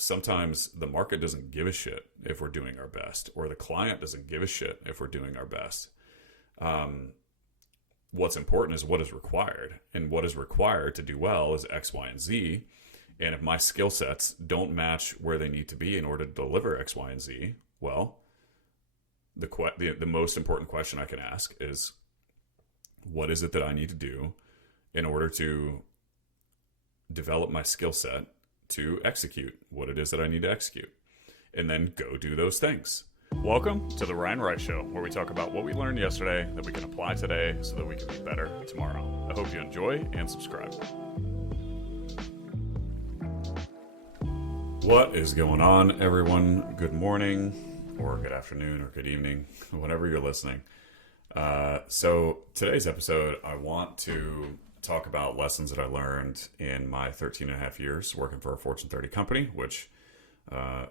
sometimes the market doesn't give a shit if we're doing our best, or the client doesn't give a shit if we're doing our best. What's important is what is required, and what is required to do well is X, Y, and Z. And if my skill sets don't match where they need to be in order to deliver X, Y, and Z, well, the most important question I can ask is, what is it that I need to do in order to develop my skill set to execute what it is that I need to execute, and then go do those things. Welcome to the Ryan Wright Show, where we talk about what we learned yesterday that we can apply today so that we can be better tomorrow. I hope you enjoy and subscribe. What is going on, everyone? Good morning, or good afternoon, or good evening, whenever you're listening. So today's episode, I want to talk about lessons that I learned in my 13 and a half years working for a Fortune 30 company, which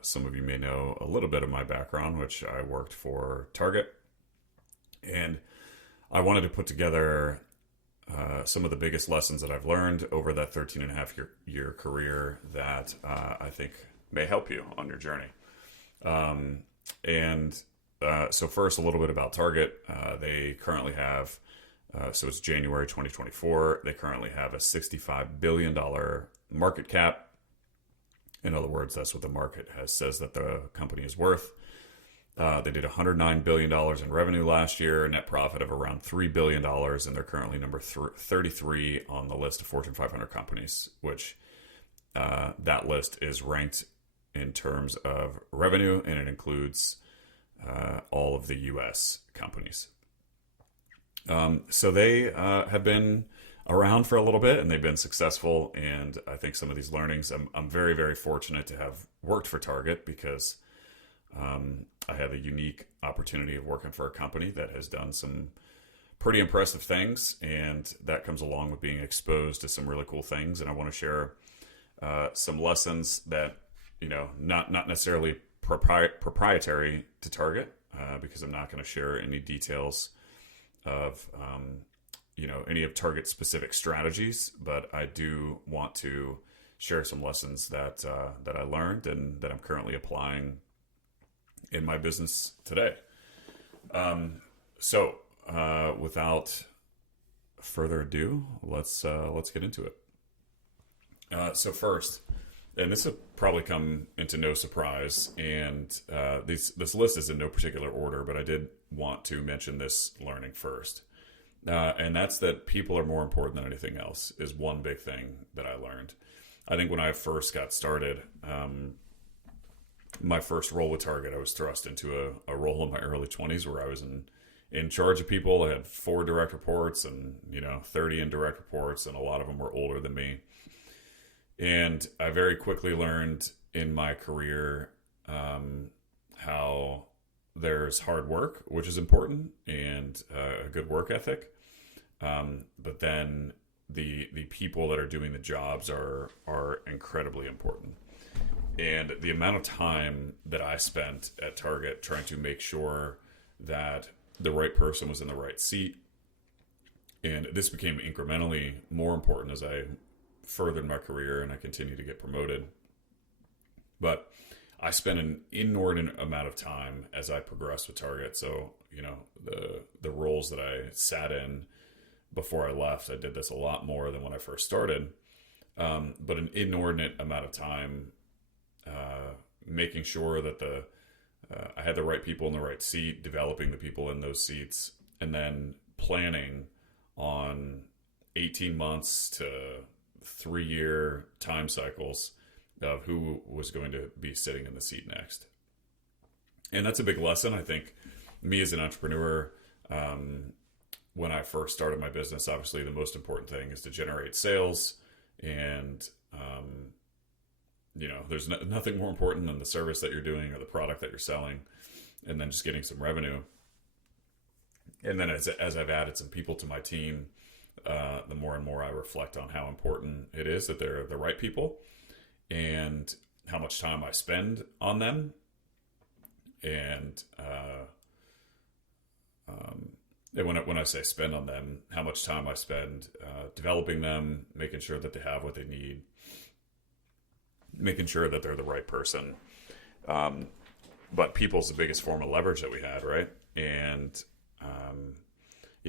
some of you may know a little bit of my background, which I worked for Target. And I wanted to put together some of the biggest lessons that I've learned over that 13 and a half year career that I think may help you on your journey. So first, a little bit about Target. They currently have, so it's January 2024, they currently have a $65 billion market cap. In other words, that's what the market says that the company is worth. They did $109 billion in revenue last year, a net profit of around $3 billion, and they're currently number 33 on the list of Fortune 500 companies, which that list is ranked in terms of revenue, and it includes all of the U.S. companies. So they have been around for a little bit, and they've been successful. And I think some of these learnings, I'm very, very fortunate to have worked for Target, because I have a unique opportunity of working for a company that has done some pretty impressive things, and that comes along with being exposed to some really cool things. And I want to share some lessons that, not necessarily proprietary to Target, because I'm not going to share any details of any of Target's specific strategies, but I do want to share some lessons that I learned and that I'm currently applying in my business today. So without further ado, let's get into it. So first, and this will probably come into no surprise, and this list is in no particular order, but I did want to mention this learning first. And that's that people are more important than anything else is one big thing that I learned. I think when I first got started, my first role with Target, I was thrust into a role in my early 20s where I was in charge of people. I had 4 direct reports and 30 indirect reports, and a lot of them were older than me. And I very quickly learned in my career how there's hard work, which is important, and a good work ethic. But then the people that are doing the jobs are incredibly important. And the amount of time that I spent at Target trying to make sure that the right person was in the right seat, and this became incrementally more important as I furthered my career and I continued to get promoted. But I spent an inordinate amount of time as I progressed with Target. So, the roles that I sat in before I left, I did this a lot more than when I first started. But an inordinate amount of time making sure that I had the right people in the right seat, developing the people in those seats, and then planning on 18 months to 3-year time cycles of who was going to be sitting in the seat next. And that's a big lesson. I think me as an entrepreneur, when I first started my business, obviously the most important thing is to generate sales. And, there's nothing more important than the service that you're doing or the product that you're selling, and then just getting some revenue. And then as I've added some people to my team, the more and more I reflect on how important it is that they're the right people, and how much time I spend on them. And when I say spend on them, how much time I spend developing them, making sure that they have what they need, making sure that they're the right person. But people's the biggest form of leverage that we had, right? And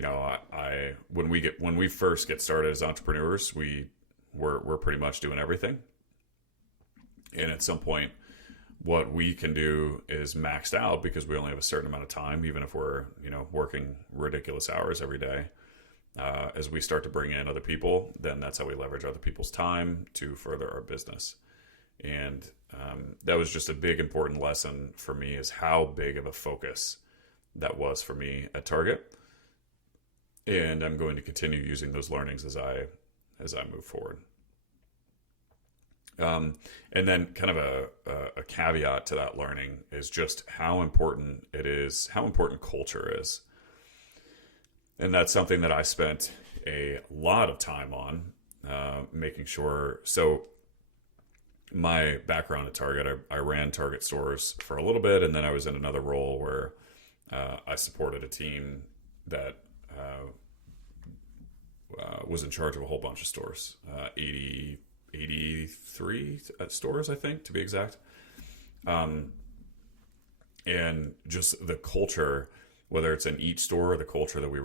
I when we first get started as entrepreneurs, we're pretty much doing everything. And at some point, what we can do is maxed out because we only have a certain amount of time, even if we're working ridiculous hours every day. As we start to bring in other people, then that's how we leverage other people's time to further our business. And that was just a big important lesson for me, is how big of a focus that was for me at Target. And I'm going to continue using those learnings as I move forward. And then kind of a caveat to that learning is just how important it is, how important culture is. And that's something that I spent a lot of time on, making sure. So my background at Target, I ran Target stores for a little bit, and then I was in another role where I supported a team that was in charge of a whole bunch of stores, 83 stores, I think, to be exact. And just the culture, whether it's in each store, the culture that we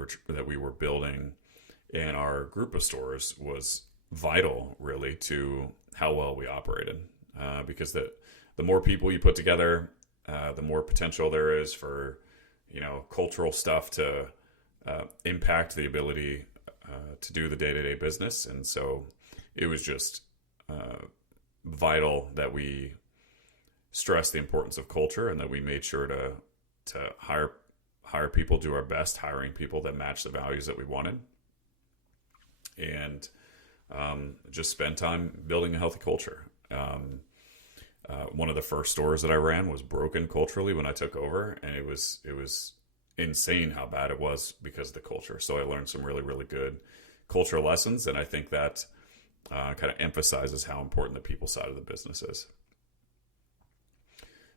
were building in our group of stores was vital, really, to how well we operated. Because the more people you put together, the more potential there is for cultural stuff to impact the ability to do the day-to-day business. And so it was just vital that we stress the importance of culture, and that we made sure to hire people, do our best hiring people that match the values that we wanted, and just spend time building a healthy culture. One of the first stores that I ran was broken culturally when I took over, and it was insane how bad it was because of the culture. So I learned some really, really good cultural lessons, and I think that kind of emphasizes how important the people side of the business is.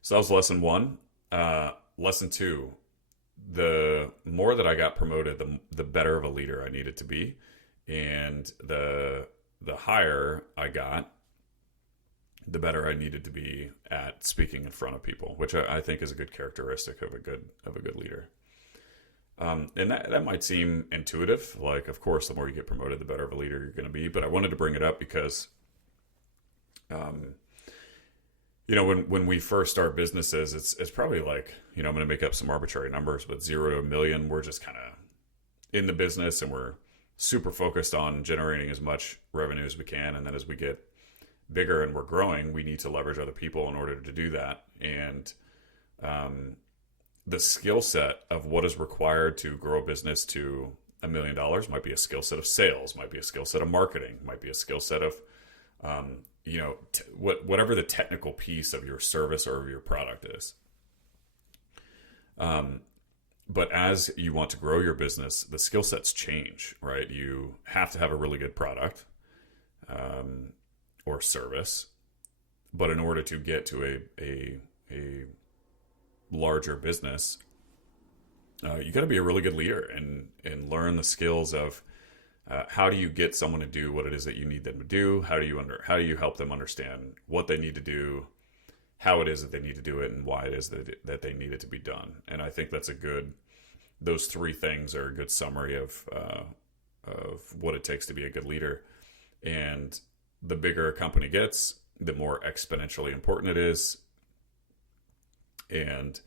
So that was lesson one. Lesson two, the more that I got promoted, the better of a leader I needed to be. And the higher I got, the better I needed to be at speaking in front of people, which I think is a good characteristic of a good leader. And that might seem intuitive. Like, of course, the more you get promoted, the better of a leader you're going to be. But I wanted to bring it up because, when we first start businesses, it's probably like, I'm going to make up some arbitrary numbers, but 0 to 1 million, we're just kind of in the business and we're super focused on generating as much revenue as we can. And then as we get bigger and we're growing, we need to leverage other people in order to do that. And the skill set of what is required to grow a business to $1 million might be a skill set of sales, might be a skill set of marketing, might be a skill set of, whatever the technical piece of your service or of your product is. But as you want to grow your business, the skill sets change, right? You have to have a really good product or service. But in order to get to a larger business, you got to be a really good leader and learn the skills of how do you get someone to do what it is that you need them to do? How do you help them understand what they need to do, how it is that they need to do it, and why it is that they need it to be done? And I think those three things are a good summary of what it takes to be a good leader. And the bigger a company gets, the more exponentially important it is. And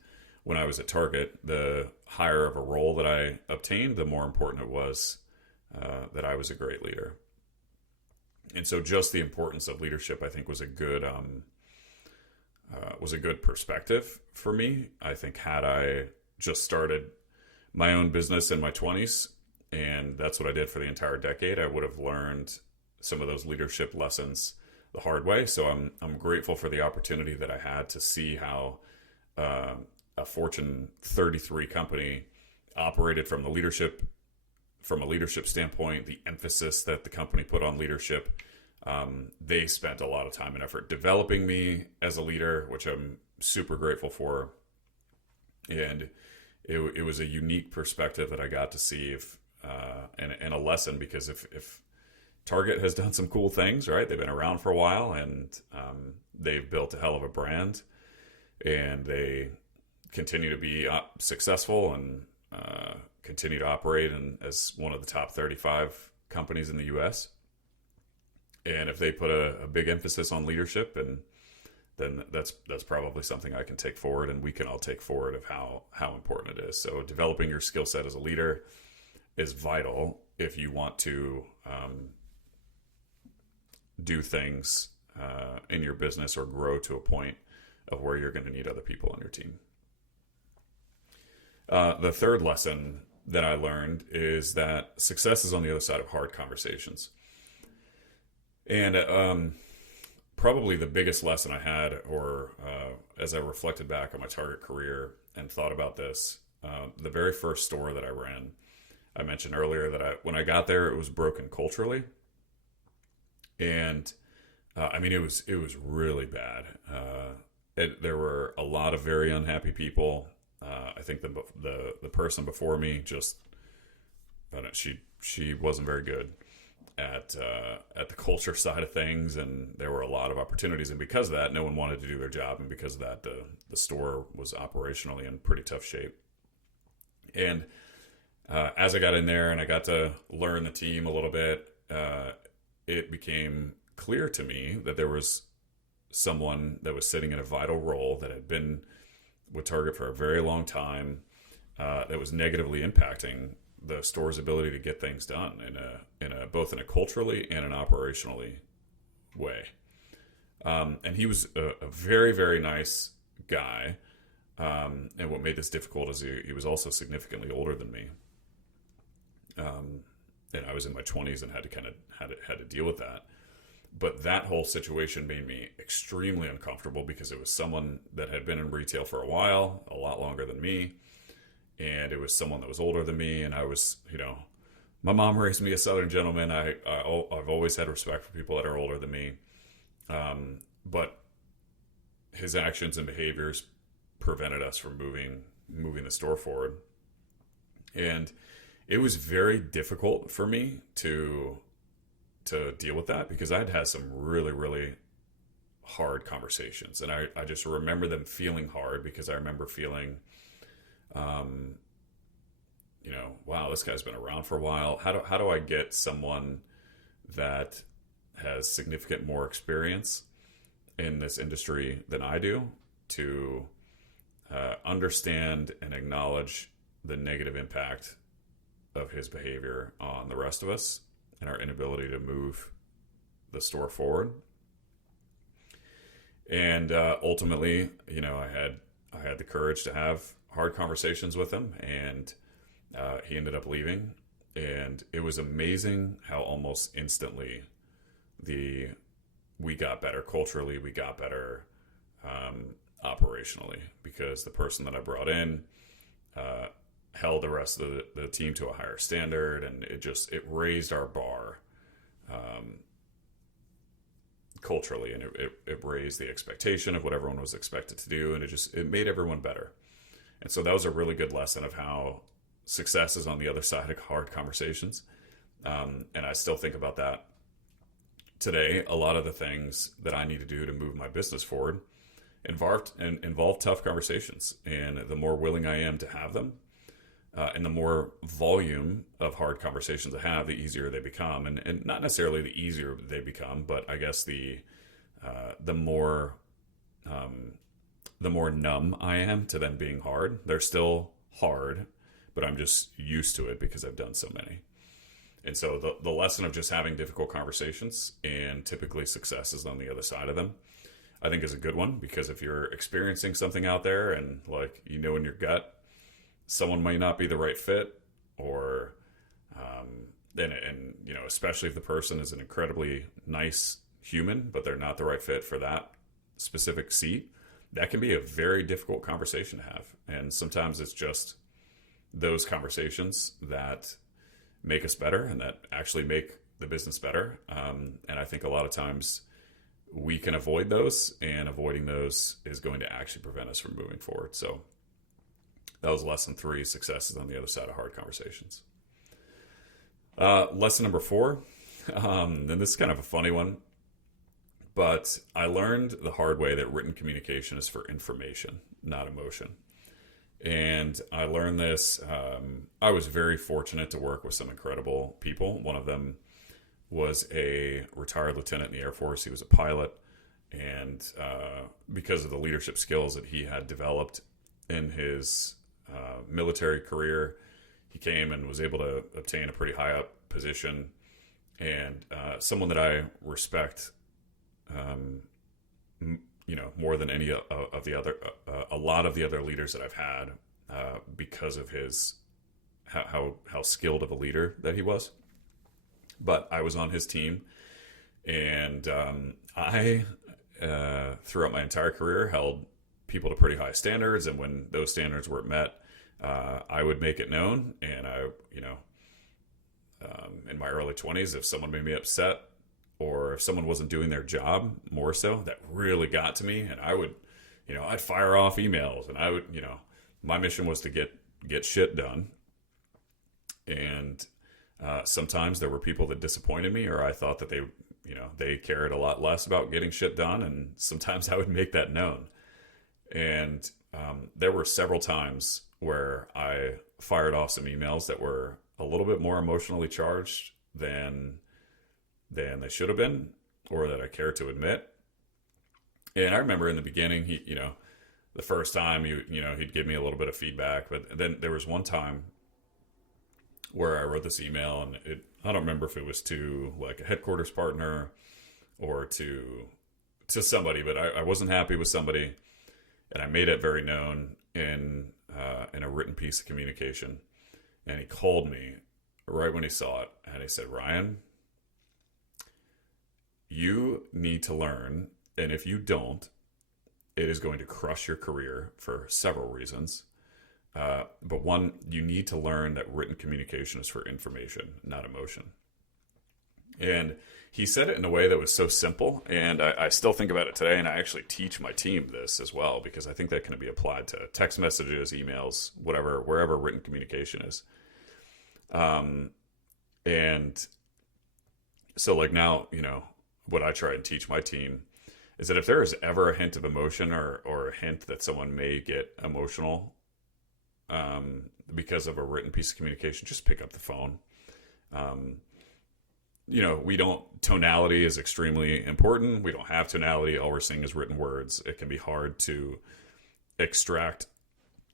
when I was at Target, the higher of a role that I obtained, the more important it was that I was a great leader. And so just the importance of leadership, I think, was a good perspective for me. I think had I just started my own business in my 20s, and that's what I did for the entire decade, I would have learned some of those leadership lessons the hard way. So I'm grateful for the opportunity that I had to see how a Fortune 33 company operated from a leadership standpoint, the emphasis that the company put on leadership. They spent a lot of time and effort developing me as a leader, which I'm super grateful for. And it was a unique perspective that I got to see and a lesson, because if Target has done some cool things, right? They've been around for a while, and they've built a hell of a brand, and they continue to be successful and continue to operate as one of the top 35 companies in the U.S. And if they put a big emphasis on leadership, and then that's probably something I can take forward, and we can all take forward of how important it is. So developing your skill set as a leader is vital if you want to do things in your business or grow to a point of where you're going to need other people on your team. The third lesson that I learned is that success is on the other side of hard conversations. And probably the biggest lesson I had, or as I reflected back on my Target career and thought about this, the very first store that I ran, I mentioned earlier that when I got there, it was broken culturally. And I mean, it was really bad. There were a lot of very unhappy people. I think the person before me just, she wasn't very good at the culture side of things, and there were a lot of opportunities, and because of that, no one wanted to do their job, and because of that, the store was operationally in pretty tough shape. And as I got in there and I got to learn the team a little bit, it became clear to me that there was someone that was sitting in a vital role that had been with Target for a very long time, that was negatively impacting the store's ability to get things done in a both in a culturally and an operationally way. And he was a very, very nice guy. And what made this difficult is he was also significantly older than me. And I was in my 20s and had to deal with that. But that whole situation made me extremely uncomfortable because it was someone that had been in retail for a while, a lot longer than me. And it was someone that was older than me. And I was, my mom raised me a Southern gentleman. I've always had respect for people that are older than me. But his actions and behaviors prevented us from moving the store forward. And it was very difficult for me to deal with that because I'd had some really, really hard conversations. And I just remember them feeling hard because I remember feeling, wow, this guy's been around for a while. How do I get someone that has significant more experience in this industry than I do to understand and acknowledge the negative impact of his behavior on the rest of us and our inability to move the store forward. And ultimately, I had the courage to have hard conversations with him, and he ended up leaving. And it was amazing how almost instantly we got better culturally, we got better operationally, because the person that I brought in held the rest of the team to a higher standard, and it raised our bar culturally, and it raised the expectation of what everyone was expected to do, and it made everyone better. And so that was a really good lesson of how success is on the other side of hard conversations. And I still think about that today. A lot of the things that I need to do to move my business forward involve tough conversations, and the more willing I am to have them, and the more volume of hard conversations I have, the easier they become. And not necessarily the easier they become, but I guess the more numb I am to them being hard. They're still hard, but I'm just used to it because I've done so many. And so the lesson of just having difficult conversations, and typically success is on the other side of them, I think is a good one, because if you're experiencing something out there and in your gut, someone might not be the right fit, or especially if the person is an incredibly nice human, but they're not the right fit for that specific seat, that can be a very difficult conversation to have. And sometimes it's just those conversations that make us better and that actually make the business better. And I think a lot of times we can avoid those, and avoiding those is going to actually prevent us from moving forward. So that was lesson 3, success is on the other side of hard conversations. Lesson number 4 And this is kind of a funny one, but I learned the hard way that written communication is for information, not emotion. And I learned this. I was very fortunate to work with some incredible people. One of them was a retired lieutenant in the Air Force. He was a pilot. And because of the leadership skills that he had developed in his military career, he came and was able to obtain a pretty high up position. And someone that I respect, more than any of the other, a lot of the other leaders that I've had, because of his how skilled of a leader that he was. But I was on his team, and I throughout my entire career held people to pretty high standards, and when those standards weren't met, I would make it known. And in my early 20s, if someone made me upset, or if someone wasn't doing their job, more so, that really got to me, and I would, I'd fire off emails, and I would, my mission was to get shit done. And sometimes there were people that disappointed me, or I thought that they cared a lot less about getting shit done, and sometimes I would make that known. And there were several times where I fired off some emails that were a little bit more emotionally charged than they should have been, or that I care to admit. And I remember in the beginning, the first time he'd give me a little bit of feedback, but then there was one time where I wrote this email, and I don't remember if it was to like a headquarters partner or to somebody, but I wasn't happy with somebody, and I made it very known in a written piece of communication. And he called me right when he saw it, and he said, "Ryan, you need to learn, and if you don't, it is going to crush your career for several reasons. But one, you need to learn that written communication is for information, not emotion." And he said it in a way that was so simple, and I still think about it today, and I actually teach my team this as well, because I think that can be applied to text messages, emails, whatever, wherever written communication is. And so like now, what I try and teach my team is that if there is ever a hint of emotion or a hint that someone may get emotional because of a written piece of communication, just pick up the phone. Tonality is extremely important. We don't have tonality. All we're seeing is written words. It can be hard to extract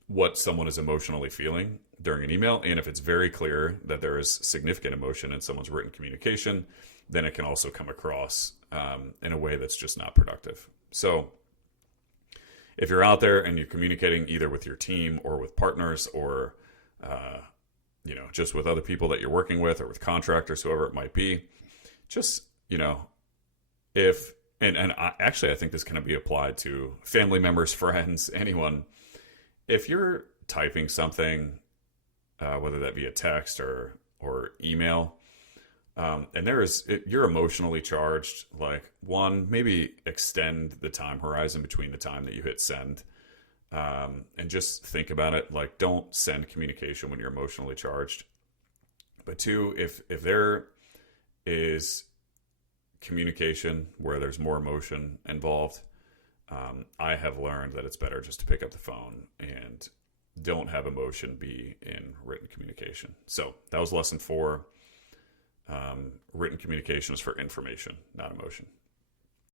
what someone is emotionally feeling during an email. And if it's very clear that there is significant emotion in someone's written communication, then it can also come across in a way that's just not productive. So if you're out there and you're communicating either with your team or with partners or, just with other people that you're working with or with contractors, whoever it might be, just, if, I think this can be applied to family members, friends, anyone. If you're typing something, whether that be a text or email, and you're emotionally charged, like, one, maybe extend the time horizon between the time that you hit send, and just think about it. Like, don't send communication when you're emotionally charged. But two, if there is communication where there's more emotion involved, I have learned that it's better just to pick up the phone and don't have emotion be in written communication. So that was lesson 4. Written communication is for information, not emotion.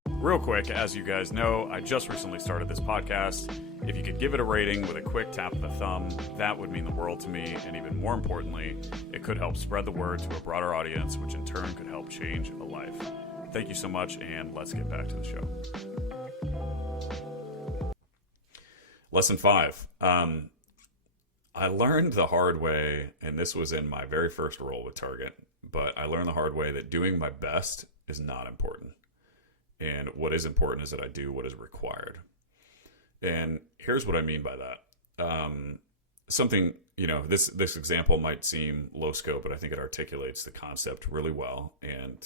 Real quick, as you guys know, I just recently started this podcast. If you could give it a rating with a quick tap of the thumb, that would mean the world to me. And even more importantly, it could help spread the word to a broader audience, which in turn could help change a life. Thank you so much, and let's get back to the show. Lesson 5. I learned the hard way, and this was in my very first role with Target, but I learned the hard way that doing my best is not important. And what is important is that I do what is required. And here's what I mean by that. Something, this example might seem low scope, but I think it articulates the concept really well, and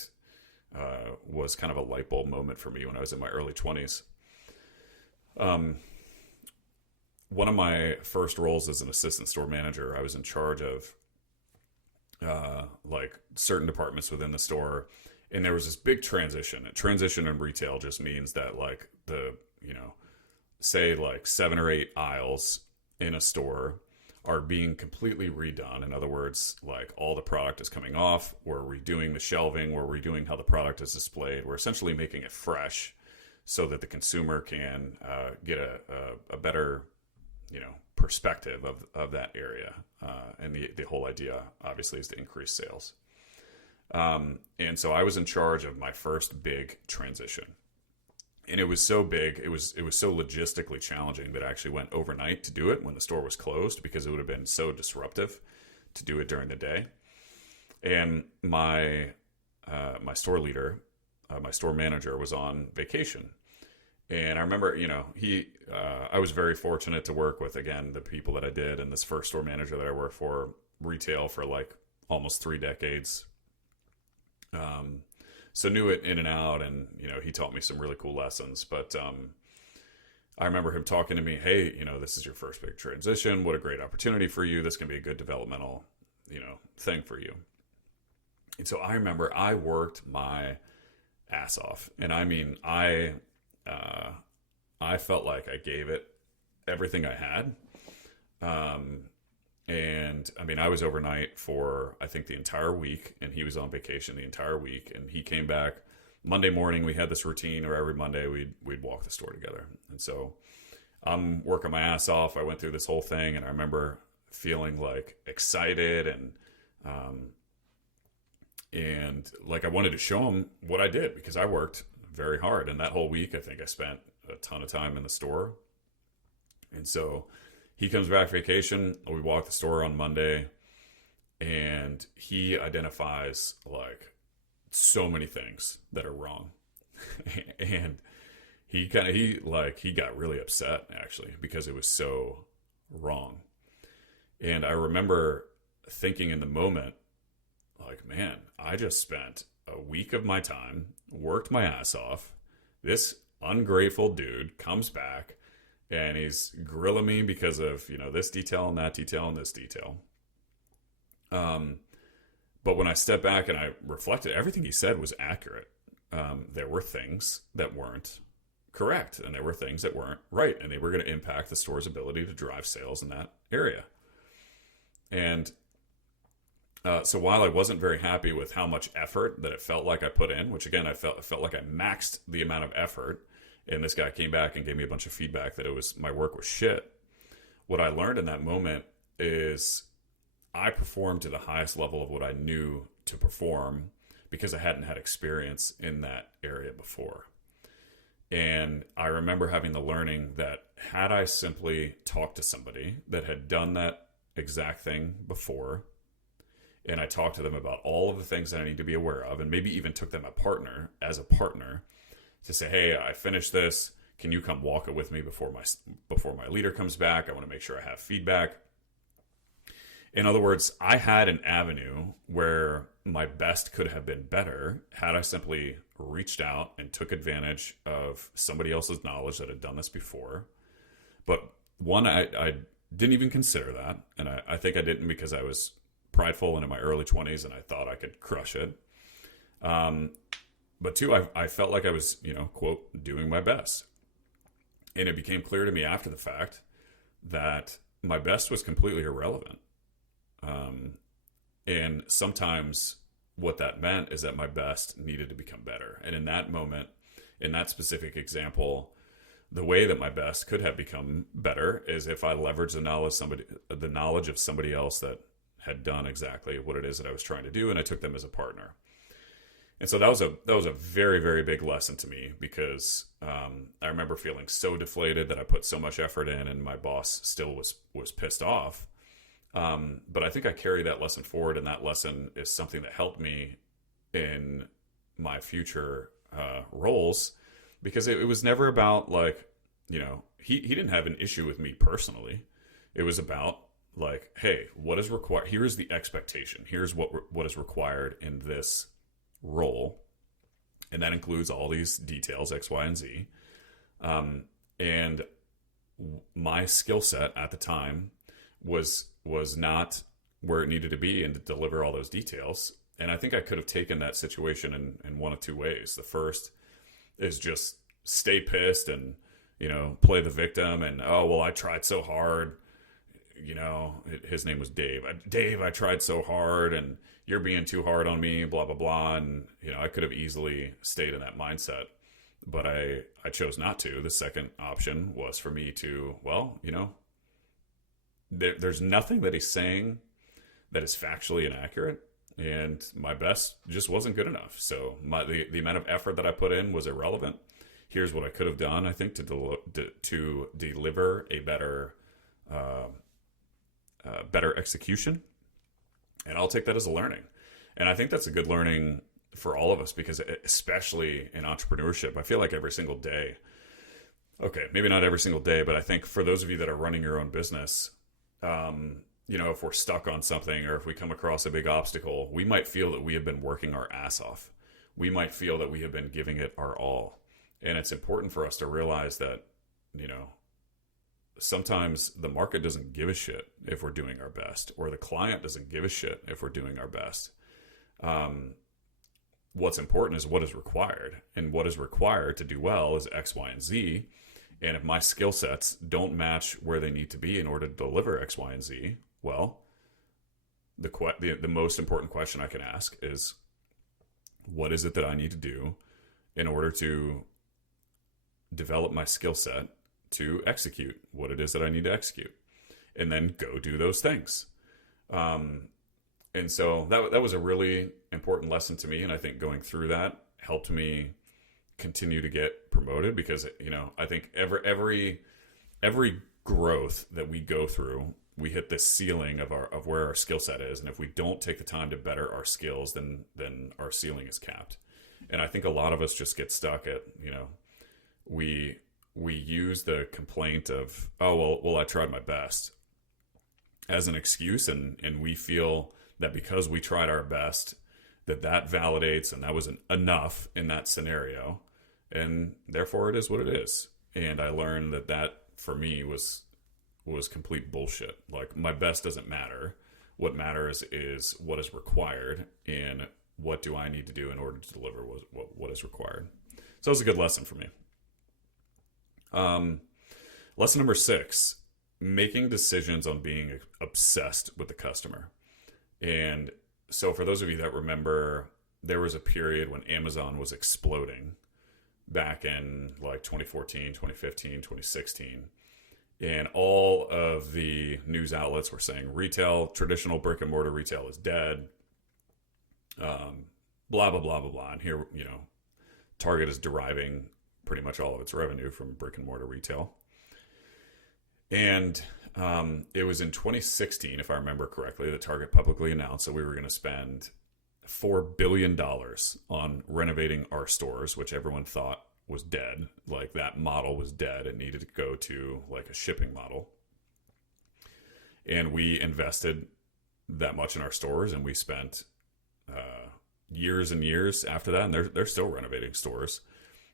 was kind of a light bulb moment for me when I was in my early 20s. One of my first roles as an assistant store manager, I was in charge of like certain departments within the store, and there was this big transition. A transition in retail just means that like the, say like 7 or 8 aisles in a store are being completely redone. In other words, like all the product is coming off. We're redoing the shelving. We're redoing how the product is displayed. We're essentially making it fresh so that the consumer can get a better, perspective of that area. And the whole idea, obviously, is to increase sales. And so I was in charge of my first big transition. And it was so big, it was so logistically challenging that I actually went overnight to do it when the store was closed, because it would have been so disruptive to do it during the day. And my store leader, my store manager, was on vacation. And I remember, I was very fortunate to work with, again, the people that I did, and this first store manager that I worked for, retail for like almost 3 decades. So knew it in and out, and, he taught me some really cool lessons. But I remember him talking to me, hey, this is your first big transition. What a great opportunity for you. This can be a good developmental, thing for you. And so I remember I worked my ass off. And I mean, I felt like I gave it everything I had. And I mean, I was overnight for, I think, the entire week, and he was on vacation the entire week. And he came back Monday morning. We had this routine where every Monday we'd walk the store together. And so I'm working my ass off. I went through this whole thing, and I remember feeling like excited and like I wanted to show him what I did, because I worked very hard. And that whole week, I think I spent a ton of time in the store. And so he comes back vacation. We walk the store on Monday, and he identifies like so many things that are wrong. And he got really upset, actually, because it was so wrong. And I remember thinking in the moment, like, man, I just spent a week of my time, worked my ass off. This ungrateful dude comes back, and he's grilling me because of, this detail and that detail and this detail. But when I stepped back and I reflected, everything he said was accurate. There were things that weren't correct, and there were things that weren't right, and they were going to impact the store's ability to drive sales in that area. And so while I wasn't very happy with how much effort that it felt like I put in, which again, I felt like I maxed the amount of effort, and this guy came back and gave me a bunch of feedback that my work was shit. What I learned in that moment is I performed to the highest level of what I knew to perform, because I hadn't had experience in that area before. And I remember having the learning that had I simply talked to somebody that had done that exact thing before, and I talked to them about all of the things that I need to be aware of, and maybe even took them as a partner, to say, hey, I finished this. Can you come walk it with me before my leader comes back? I want to make sure I have feedback. In other words, I had an avenue where my best could have been better had I simply reached out and took advantage of somebody else's knowledge that had done this before. But one, I didn't even consider that. And I think I didn't because I was prideful and in my early 20s, and I thought I could crush it. But two, I felt like I was, quote, doing my best. And it became clear to me after the fact that my best was completely irrelevant. And sometimes what that meant is that my best needed to become better. And in that moment, in that specific example, the way that my best could have become better is if I leveraged the knowledge of somebody else that had done exactly what it is that I was trying to do, and I took them as a partner. And so that was a very, very big lesson to me, because I remember feeling so deflated that I put so much effort in, and my boss still was pissed off. But I think I carry that lesson forward, and that lesson is something that helped me in my future roles, because it was never about he didn't have an issue with me personally. It was about like, hey, what is required? Here is the expectation. Here's what is required in this role, and that includes all these details, X, Y, and Z. And my skill set at the time was not where it needed to be and to deliver all those details. And I think I could have taken that situation in one of two ways. The first is just stay pissed and, play the victim and, oh, well, I tried so hard. His name was Dave. Dave, I tried so hard and you're being too hard on me, blah, blah, blah. And, I could have easily stayed in that mindset, but I chose not to. The second option was for me to, well, there's nothing that he's saying that is factually inaccurate. And my best just wasn't good enough. So the amount of effort that I put in was irrelevant. Here's what I could have done, I think, to deliver a better execution. And I'll take that as a learning. And I think that's a good learning for all of us, because especially in entrepreneurship, I feel like every single day, okay, maybe not every single day, but I think for those of you that are running your own business, if we're stuck on something or if we come across a big obstacle, we might feel that we have been working our ass off. We might feel that we have been giving it our all. And it's important for us to realize that, sometimes the market doesn't give a shit if we're doing our best, or the client doesn't give a shit if we're doing our best. What's important is what is required. And what is required to do well is X, Y, and Z. And if my skill sets don't match where they need to be in order to deliver X, Y, and Z, well, the most important question I can ask is, what is it that I need to do in order to develop my skill set to execute what it is that I need to execute, and then go do those things. And so that was a really important lesson to me. And I think going through that helped me continue to get promoted, because, I think every growth that we go through, we hit this ceiling of where our skill set is. And if we don't take the time to better our skills, then our ceiling is capped. And I think a lot of us just get stuck at, we use the complaint of, oh, well, I tried my best as an excuse. And we feel that because we tried our best, that validates, and that was enough in that scenario. And therefore it is what it is. And I learned that for me was complete bullshit. Like, my best doesn't matter. What matters is what is required, and what do I need to do in order to deliver what is required. So it was a good lesson for me. Lesson number 6, making decisions on being obsessed with the customer. And so for those of you that remember, there was a period when Amazon was exploding back in like 2014, 2015, 2016. And all of the news outlets were saying traditional brick and mortar retail is dead. Blah, blah, blah, blah, blah. And here, Target is deriving pretty much all of its revenue from brick and mortar retail. And it was in 2016, if I remember correctly, that Target publicly announced that we were going to spend $4 billion on renovating our stores, which everyone thought was dead. Like, that model was dead. It needed to go to like a shipping model. And we invested that much in our stores, and we spent years and years after that, and they're still renovating stores.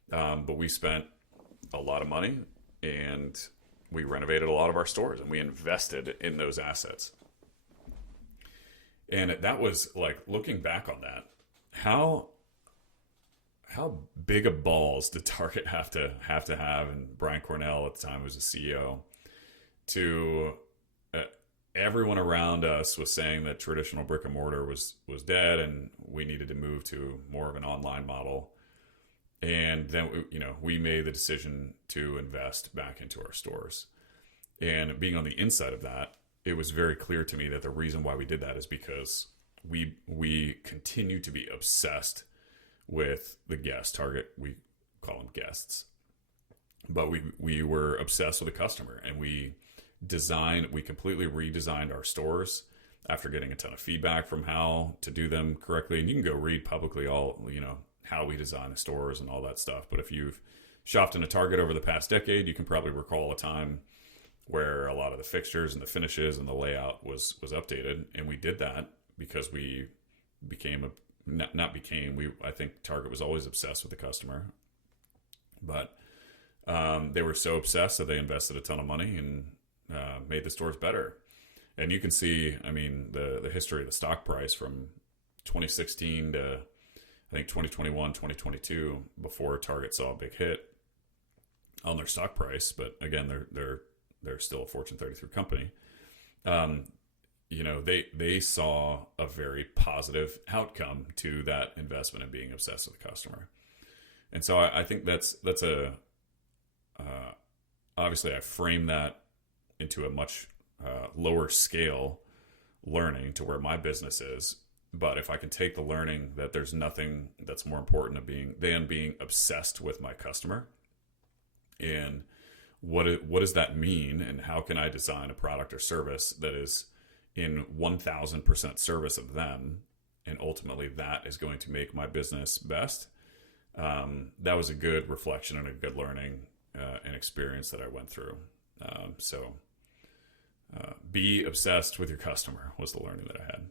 But we spent a lot of money, and we renovated a lot of our stores, and we invested in those assets. And that was like, looking back on that, how big of balls did Target have to have, and Brian Cornell at the time was the CEO, to everyone around us was saying that traditional brick and mortar was dead, and we needed to move to more of an online model. And then, we made the decision to invest back into our stores. And being on the inside of that, it was very clear to me that the reason why we did that is because we continue to be obsessed with the guest. Target, we call them guests. But we were obsessed with the customer, and we completely redesigned our stores after getting a ton of feedback from how to do them correctly. And you can go read publicly all, how we design the stores and all that stuff. But if you've shopped in a Target over the past decade, you can probably recall a time where a lot of the fixtures and the finishes and the layout was updated. And we did that because we I think Target was always obsessed with the customer. But they were so obsessed that they invested a ton of money and made the stores better. And you can see, I mean, the history of the stock price from 2016 to I think 2021, 2022, before Target saw a big hit on their stock price. But again, they're still a Fortune 33 company. Um, they saw a very positive outcome to that investment and being obsessed with the customer. And so I think that's a obviously I frame that into a much lower scale learning to where my business is. But if I can take the learning that there's nothing that's more important than being obsessed with my customer, and what does that mean, and how can I design a product or service that is in 1000% service of them, and ultimately that is going to make my business best. That was a good reflection and a good learning and experience that I went through. Be obsessed with your customer was the learning that I had.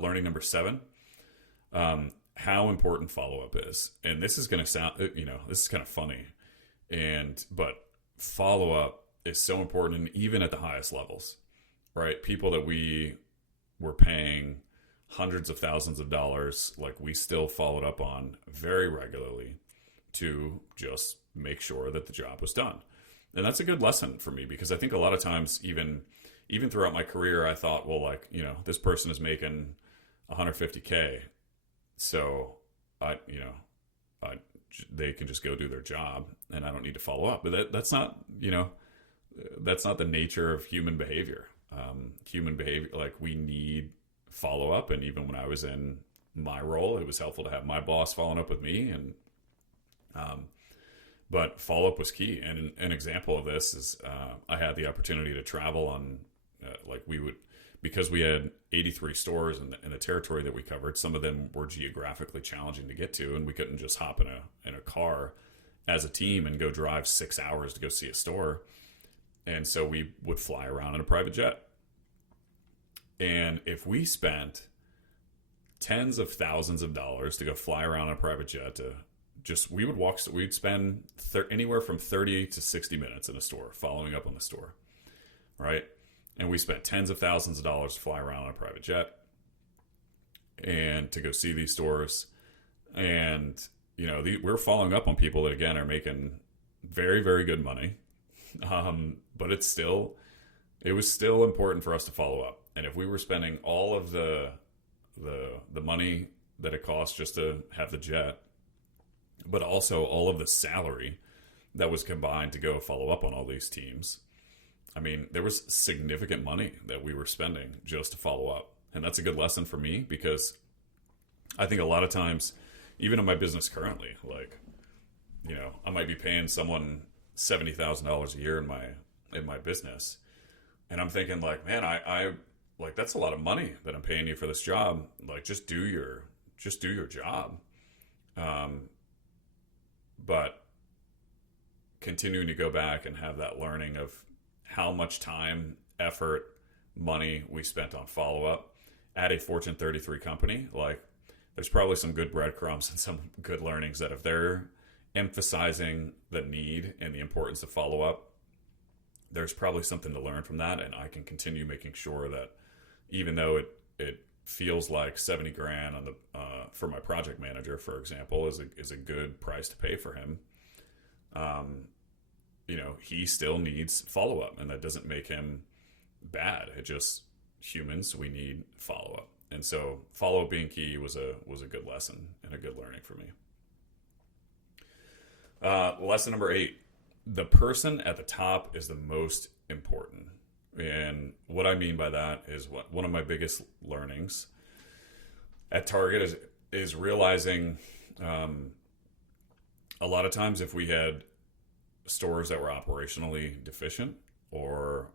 Learning number 7, how important follow-up is. And this is going to sound, this is kind of funny, but follow-up is so important, and even at the highest levels, right? People that we were paying hundreds of thousands of dollars, like, we still followed up on very regularly to just make sure that the job was done. And that's a good lesson for me, because I think a lot of times, even throughout my career, I thought, well, like, this person is making 150K, so they can just go do their job and I don't need to follow up. But that's not the nature of human behavior. Human behavior, like, we need follow up. And even when I was in my role, it was helpful to have my boss following up with me. And but follow up was key. And an example of this is I had the opportunity to travel on because we had 83 stores in the territory that we covered. Some of them were geographically challenging to get to, and we couldn't just hop in a car as a team and go drive 6 hours to go see a store. And so we would fly around in a private jet. And if we spent tens of thousands of dollars to go fly around in a private jet we'd spend anywhere from 30 to 60 minutes in a store following up on the store, right? And we spent tens of thousands of dollars to fly around on a private jet and to go see these stores. And, we're following up on people that, again, are making very, very good money. But it was still important for us to follow up. And if we were spending all of the money that it cost just to have the jet, but also all of the salary that was combined to go follow up on all these teams, I mean, there was significant money that we were spending just to follow up. And that's a good lesson for me, because I think a lot of times, even in my business currently, like, I might be paying someone $70,000 a year in my business. And I'm thinking, like, man, I like, that's a lot of money that I'm paying you for this job. Like, just do your job. But continuing to go back and have that learning of how much time, effort, money we spent on follow-up at a Fortune 33 company, like, there's probably some good breadcrumbs and some good learnings that if they're emphasizing the need and the importance of follow-up, there's probably something to learn from that. And I can continue making sure that even though it feels like 70 grand on the for my project manager, for example, is a good price to pay for him, he still needs follow-up, and that doesn't make him bad. It just, humans, we need follow-up. And so follow-up being key was a good lesson and a good learning for me. Lesson number 8, the person at the top is the most important. And what I mean by that is one of my biggest learnings at Target is realizing a lot of times if we had stores that were operationally deficient, or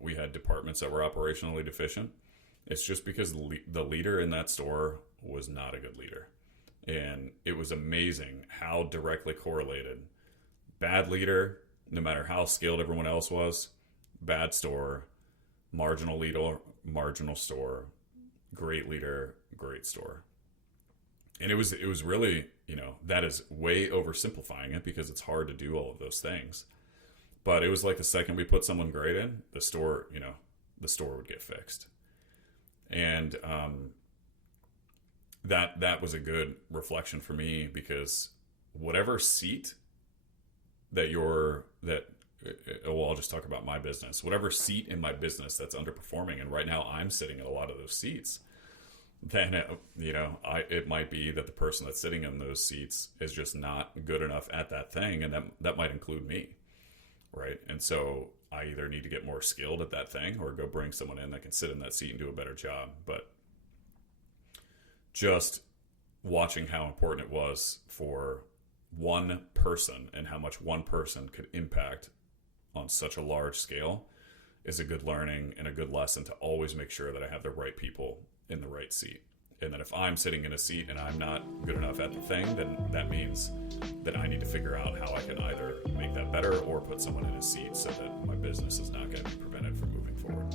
we had departments that were operationally deficient, it's just because the leader in that store was not a good leader. And it was amazing how directly correlated bad leader, no matter how skilled everyone else was, bad store, marginal leader, marginal store, great leader, great store. And it was really, that is way oversimplifying it, because it's hard to do all of those things. But it was like the second we put someone great in, the store, the store would get fixed. And that was a good reflection for me, because whatever seat I'll just talk about my business. Whatever seat in my business that's underperforming, and right now I'm sitting in a lot of those seats, then it might be that the person that's sitting in those seats is just not good enough at that thing, and that might include me, right? And so I either need to get more skilled at that thing, or go bring someone in that can sit in that seat and do a better job. But just watching how important it was for one person and how much one person could impact on such a large scale is a good learning and a good lesson, to always make sure that I have the right people in the right seat. And that if I'm sitting in a seat and I'm not good enough at the thing, then that means that I need to figure out how I can either make that better or put someone in a seat so that my business is not going to be prevented from moving forward.